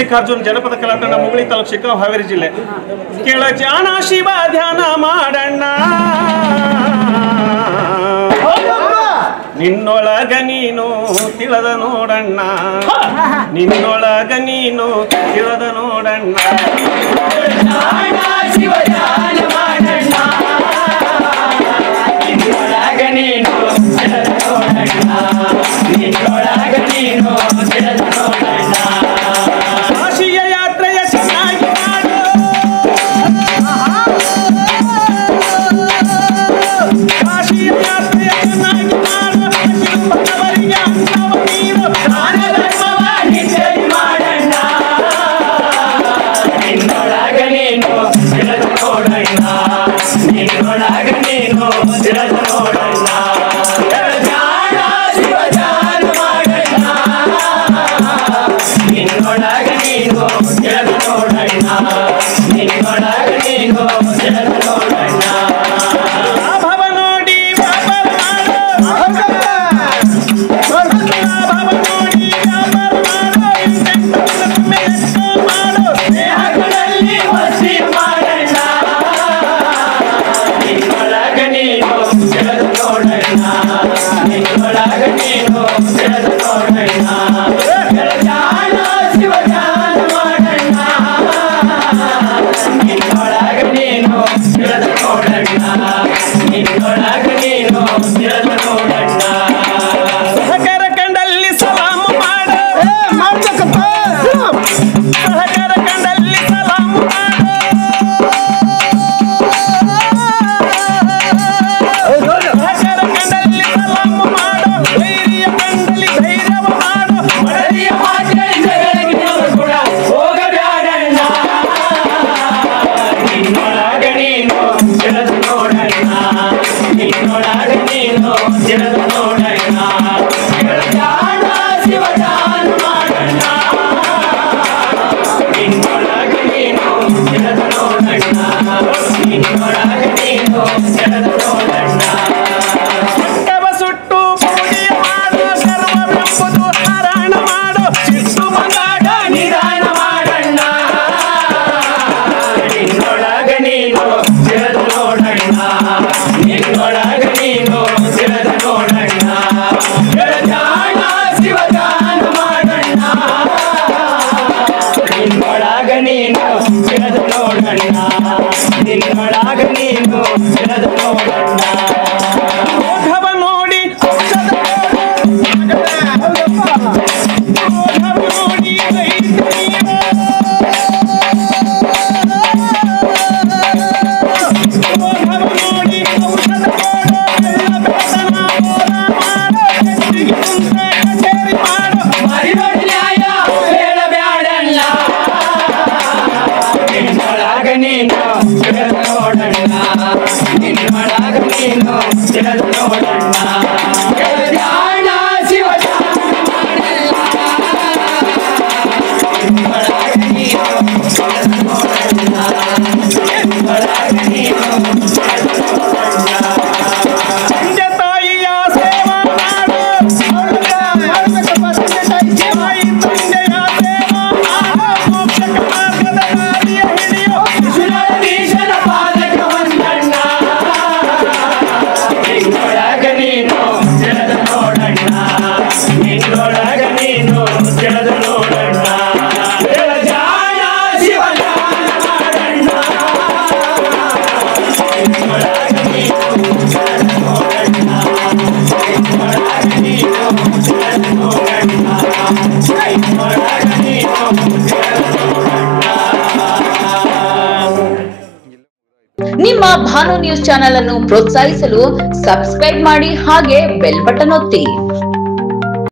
ಮಲ್ಲಿಕಾರ್ಜುನ್ ಜನಪದ ಕಲಾತಂಡ ಮುಗುಳಿ ತಾಲೂಕು ಶಿಗ್ಗಾಂವ್ ಹಾವೇರಿ ಜಿಲ್ಲೆ. ಕೇಳ ಜಾಣ ಶಿವ ಧ್ಯಾನ ಮಾಡಣ್ಣ, ನಿನ್ನೊಳಗ ನೀನು ತಿಳಿದ ನೋಡಣ್ಣ, ನಿನ್ನೊಳಗ ನೀನು ತಿಳಿದ ನೋಡಣ್ಣ. ಶಿವ ಧ್ಯಾನ ಮಾಡಣ್ಣ, ನಿನ್ನೊಳಗ ನೀನು ತಿಳಿದ ನೋಡಣ್ಣ, ನಿನ್ನೊಳಗ ನೀನು ತಿಳಿದ ನೋಡಣ್ಣ. ಕಾಶಿಯ ಯಾತ್ರೆಯ ಚೆನ್ನಾಗಿ ಮಾಡು, ಕಾಶಿಯ ಯಾತ್ರೆಯ ಚೆನ್ನಾಗಿ ಮಾಡು, ಭಕ್ತವರಿಗೆ ಅನ್ನವ ನೀನು, ದಾನ ಧರ್ಮವ ನಿತ್ಯದಿ ಮಾಡಣ್ಣ, ನಿನ್ನೊಳಗ ನೀನು ತಿಳಿದ ನೋಡಣ್ಣ, ನಿನ್ನೊಳಗ ನೀನು ತಿಳಿದ ನೋಡಣ್ಣ. ನಿಮ್ಮ ಭಾನು ನ್ಯೂಸ್ ಚಾನೆಲ್ ಅನ್ನು ಪ್ರೋತ್ಸಾಹಿಸಲು ಸಬ್ಸ್ಕ್ರೈಬ್ ಮಾಡಿ ಹಾಗೆ ಬೆಲ್ ಬಟನ್ ಒತ್ತಿ.